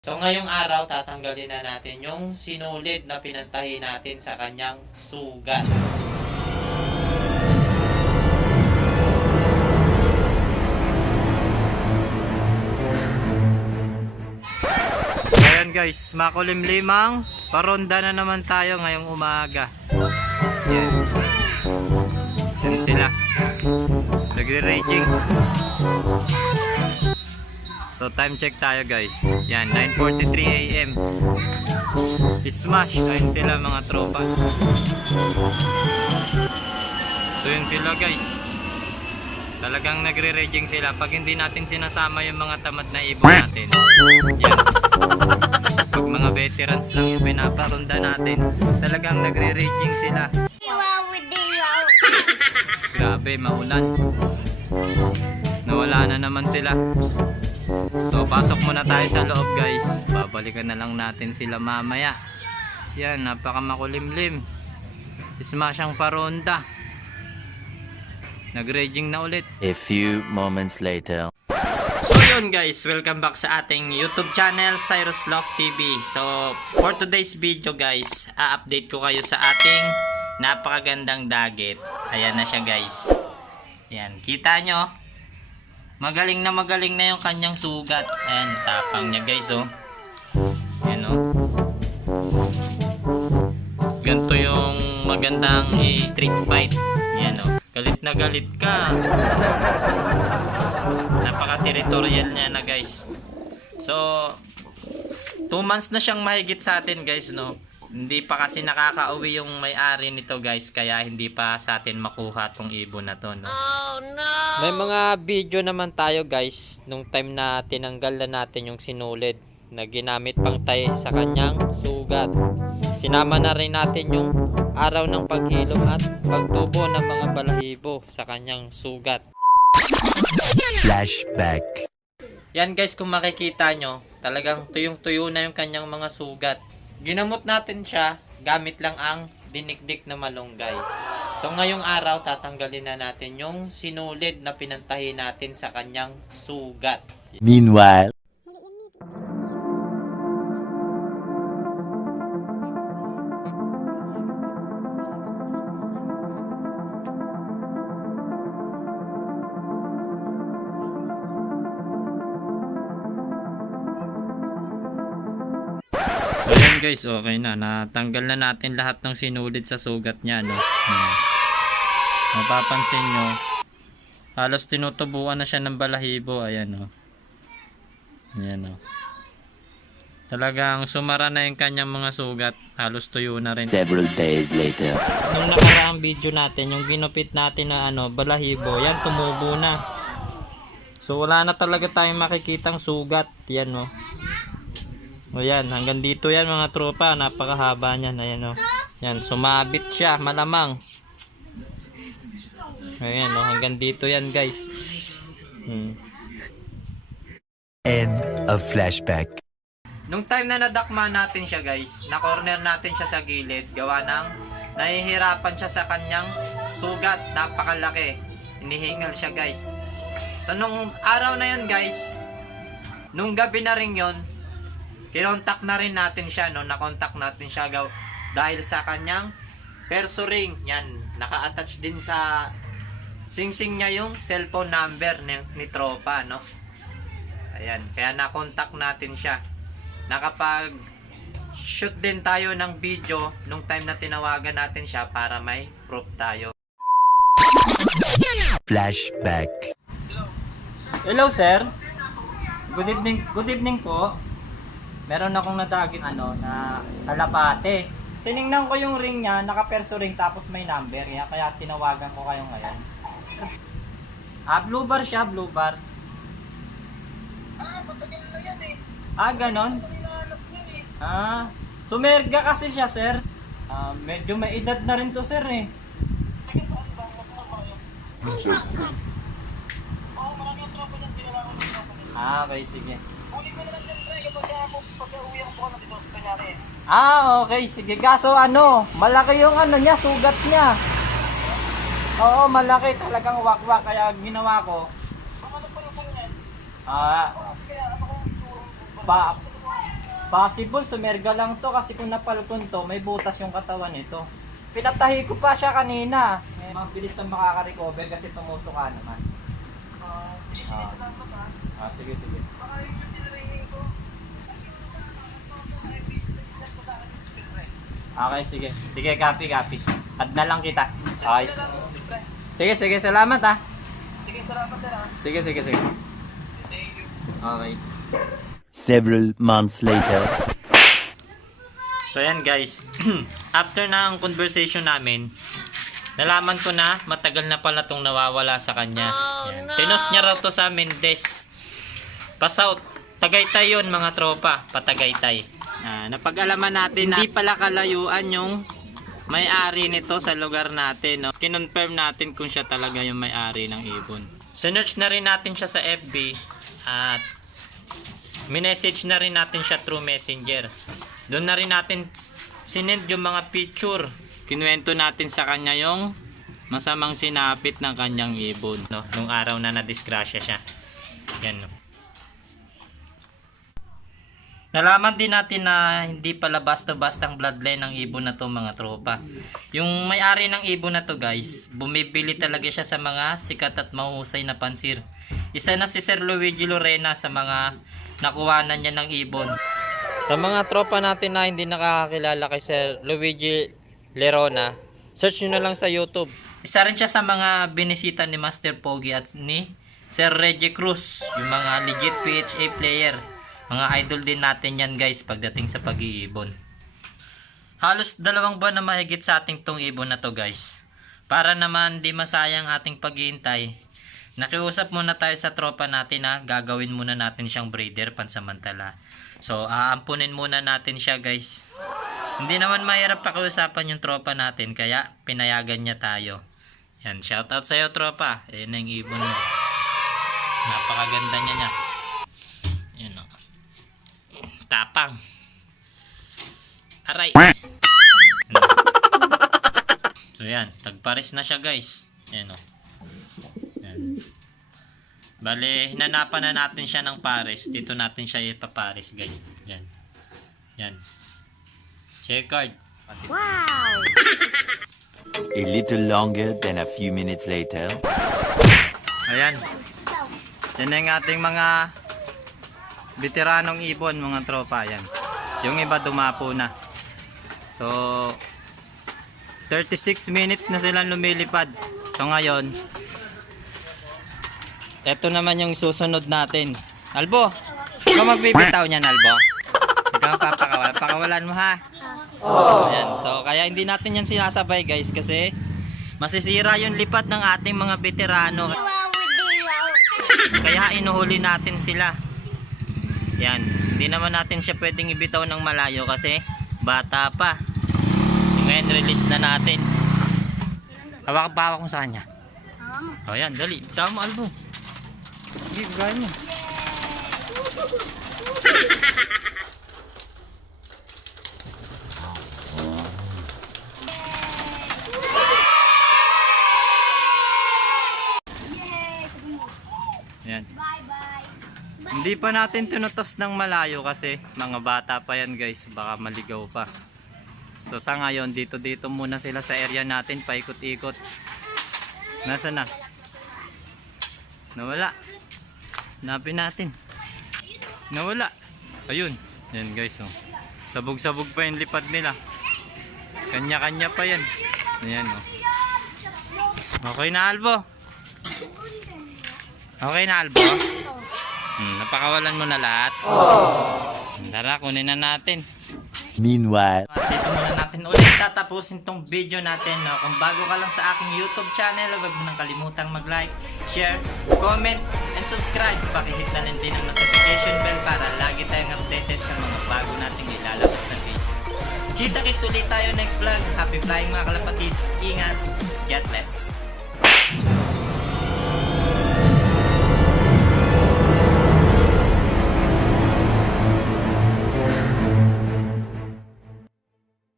So ngayong araw, tatanggalin na natin yung sinulid na pinantahi natin sa kanyang sugat. Ayan guys, makulimlimang paronda na naman tayo ngayong umaga. Yan. Yan sila. Nagre-raging. So time check tayo guys. Yan, 9:43 AM. Smash. Ayun sila mga tropa. So yun sila guys. Talagang nagre-raging sila. Pag hindi natin sinasama yung mga tamad na ibon natin. Yan. Pag mga veterans lang yung pinaparonda natin, talagang nagre-raging sila. Grabe, maulan. Nawala na naman sila. So pasok muna tayo sa loob guys. Babalikan na lang natin sila mamaya. Yan, napaka makulimlim. Smash ang paronda. Nag-raging na ulit. A few moments later. So yun guys, welcome back sa ating YouTube channel, Cyrus Love TV. So for today's video guys, a-update ko kayo sa ating napakagandang dagat. Ayan na siya guys. Yan, kita nyo. Magaling na yung kanyang sugat. Ayan, tapang niya guys oh. Ayan oh. Ganito yung magandang street fight. Ayan oh. Galit na galit ka. Napaka-territorial niya na guys. So 2 months na siyang mahigit sa atin guys no. Hindi pa kasi nakakauwi yung may-ari nito guys, kaya hindi pa sa atin makuha tong ibon na to no? Oh no! May mga video naman tayo guys nung time na tinanggal na natin yung sinulid na ginamit pang tayo sa kanyang sugat. Sinama na rin natin yung araw ng paghilom at pagtubo ng mga balahibo sa kanyang sugat. Flashback. Yan guys, kung makikita nyo, talagang tuyong-tuyo na yung kanyang mga sugat. Ginamot natin siya gamit lang ang dinikdik na malunggay. So ngayong araw, tatanggalin na natin yung sinulid na pinantahi natin sa kanyang sugat. Meanwhile. So yan guys, okay na. Natanggal na natin lahat ng sinulid sa sugat niya, no? Mapapansin nyo, halos tinutubuan na siya ng balahibo. Ayan, no? Ayan, no? Talagang sumara na yung kanyang mga sugat. Halos tuyo na rin. Several days later. Nung nakaraang video natin, yung ginupit natin na balahibo, yan tumubo na. So wala na talaga tayong makikitang sugat. Yan, no? O yan, hanggang dito yan mga tropa. Napakahaba niyan. Ayan o. Yan, sumabit siya. Malamang. Ayan o, hanggang dito yan guys. End of flashback. Nung time na nadakma natin siya guys, na-corner natin siya sa gilid. Gawa ng nahihirapan siya sa kanyang sugat. Napakalaki. Hinihingal siya guys. So nung araw na yun guys, nung gabi na rin yun, kinontak na rin natin siya, no? Nakontak natin siya dahil sa kanyang perso ring. Yan, naka-attach din sa sing-sing niya yung cellphone number ni tropa, no? Ayan, kaya nakontak natin siya. Nakapag shoot din tayo ng video nung time na tinawagan natin siya para may proof tayo. Flashback. Hello sir. Good evening po. Meron akong nadaging na kalapate. Tiningnan ko yung ring niya, naka-perso ring tapos may number. Kaya tinawagan ko kayo ngayon. Blue bar siya, blue bar. Matagal na yan eh. Ganon. Hinahanap yan eh. Sumerga kasi siya, sir. Medyo may edad na rin to, sir eh. Sige, saan ba? Magkasama kayo. Oo, marami ang tropa dyan. Kilala ko yung tropa nila. Okay, sige. Huli ko na lang dyan, Ray, kapag uwi ako po dito sa kanyari eh. Okay, sige. Kaso malaki yung niya, sugat niya. Oo, malaki. Talagang wakwak. Kaya ginawa ko. Ano pa yung sa'yo yan? Ah, Sige, ano ko yung tsuro? pa Possible, sumerga lang to kasi kung napalkon to, may butas yung katawan nito. Pinatahi ko pa siya kanina. Eh, mabilis na makaka-recover kasi tumutuka naman. Sige. Baka yun yung tinraining ko. Okay, sige. Sige, copy. Add na lang kita. Okay. Salamat, pre. Sige, salamat ah. Sige, salamat sir ha. Sige. Thank you. Okay. Several months later. So yan guys, after ng conversation namin, nalaman ko na matagal na pala itong nawawala sa kanya. Yan. Tinos niya raw to sa Mendez. Pasout. Tagaytay yun mga tropa. Patagaytay. Napag-alaman natin na hindi pala kalayuan yung may-ari nito sa lugar natin. No? Kinonfirm natin kung siya talaga yung may-ari ng ibon. Sinearch na rin natin siya sa FB at minessage na rin natin siya through messenger. Doon na rin natin sinend yung mga picture. Kinuwento natin sa kanya yung masamang sinapit ng kanyang ibon. No? Nung araw na nadisgrasya siya. Yan. No? Nalaman din natin na hindi pala basta-basta ang bloodline ng ibon na to mga tropa. Yung may-ari ng ibon na to guys, bumibili talaga siya sa mga sikat at mahusay na pansir. Isa na si Sir Luigi Lorena sa mga nakuhanan niya ng ibon. Sa mga tropa natin na hindi nakakakilala kay Sir Luigi Lerona, search nyo na lang sa YouTube. Isa rin siya sa mga binisita ni Master Pogi at ni Sir Reggie Cruz, yung mga legit PHA player. Mga idol din natin yan guys pagdating sa pag-iibon. Halos 2 buwan na mahigit sa ating tong ibon na to guys. Para naman di masayang ating paghihintay, nakiusap muna tayo sa tropa natin na gagawin muna natin siyang breeder pansamantala. So aampunin muna natin siya guys. Hindi naman mahirap pakiusapan yung tropa natin kaya pinayagan niya tayo. Yan, shoutout sa iyo tropa. Ayan na yung ibon mo. Napakaganda niya. Yan o. Tapang. Aray. So yan, tagpares na siya guys. Yan o. Yan. Bale, hinanapan na natin siya ng pares. Dito natin siya ipapares guys. Yan. Yan. Checkered. Wow! A little longer than a few minutes later. Ayan. Yan na yung ating mga veteranong ibon mga tropa. Yan. Yung iba dumapo na. So 36 minutes na silang lumilipad. So ngayon, eto naman yung susunod natin. Albo, ikaw magbibitaw niyan Albo. Ikaw papakawala. Pakawalan mo ha. Ayan. So kaya hindi natin yan sinasabay guys kasi masisira yung lipat ng ating mga veterano. Kaya inuhuli natin sila. Yan. Hindi naman natin siya pwedeng ibitaw ng malayo kasi bata pa. Ngayon release na natin. Hawak mo sa kanya. O yan, dali. Bitaw mo Albo. Sige, gaya mo. Yan. Hindi pa natin tinutos ng malayo kasi mga bata pa yan guys. Baka maligaw pa. So sa ngayon, dito muna sila sa area natin. Paikot-ikot. Nasaan na? Nawala. Hanapin natin. Nawala. Ayun. Yan guys. Oh. Sabog-sabog pa yung lipad nila. Kanya-kanya pa yan. Ayan. Oh. Okay na Albo? Okay na Albo? Napakawalan mo na lahat? Tara, kunin na natin. Meanwhile. Dito muna natin ulit tatapusin tong video natin. No? Kung bago ka lang sa aking YouTube channel, huwag mo nang kalimutang mag-like, share, comment, and subscribe. Pakihit na rin din ang notification bell para lagi tayong updated sa mga bago nating ilalabas na video. Kita-kits ulit tayo next vlog. Happy flying mga kalapatids. Ingat. God bless.